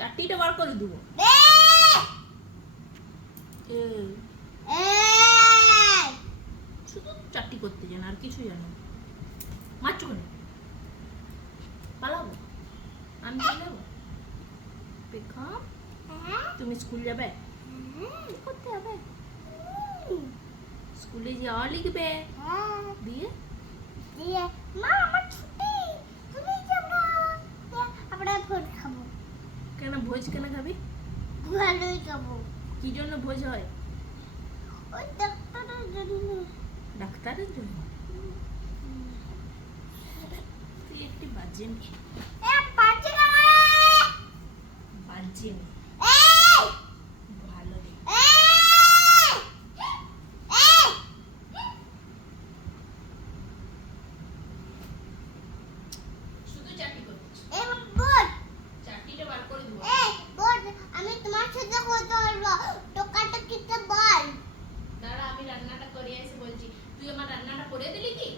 চারটিটা বার করে দেবো। শুধু চারটি করতে জানো, আর কিছু জানো? মারছো কেন? পালাবো? আমি চলে যাবো? পেখম, তুমি স্কুল যাবে? কি করতে যাবে? স্কুলে যাওয়া লিখবে দিয়ে দিয়ে মা আমার ছুটি, তুমি যাবো, আমরা ভোজ খাবো। কেন ভোজ কেন খাবি? ভালোই খাবো। কি জন্য ভোজ হয়? ওই ডাক্তারের জন্য। ডাক্তারের জন্য? তুই একটি বাজে মেয়ে। বাজে না বাজে মেয়ে। ভালো নেই। শুধু চারটি করছিস। চারটিটা বার করে দেবো। আমি তোমার সাথে কথা বলবো, টোকাটা কিতে বল। দাঁড়া, আমি রান্নাটা করে এসে বলছি। তুই আমার রান্নাটা করে দিলি কি?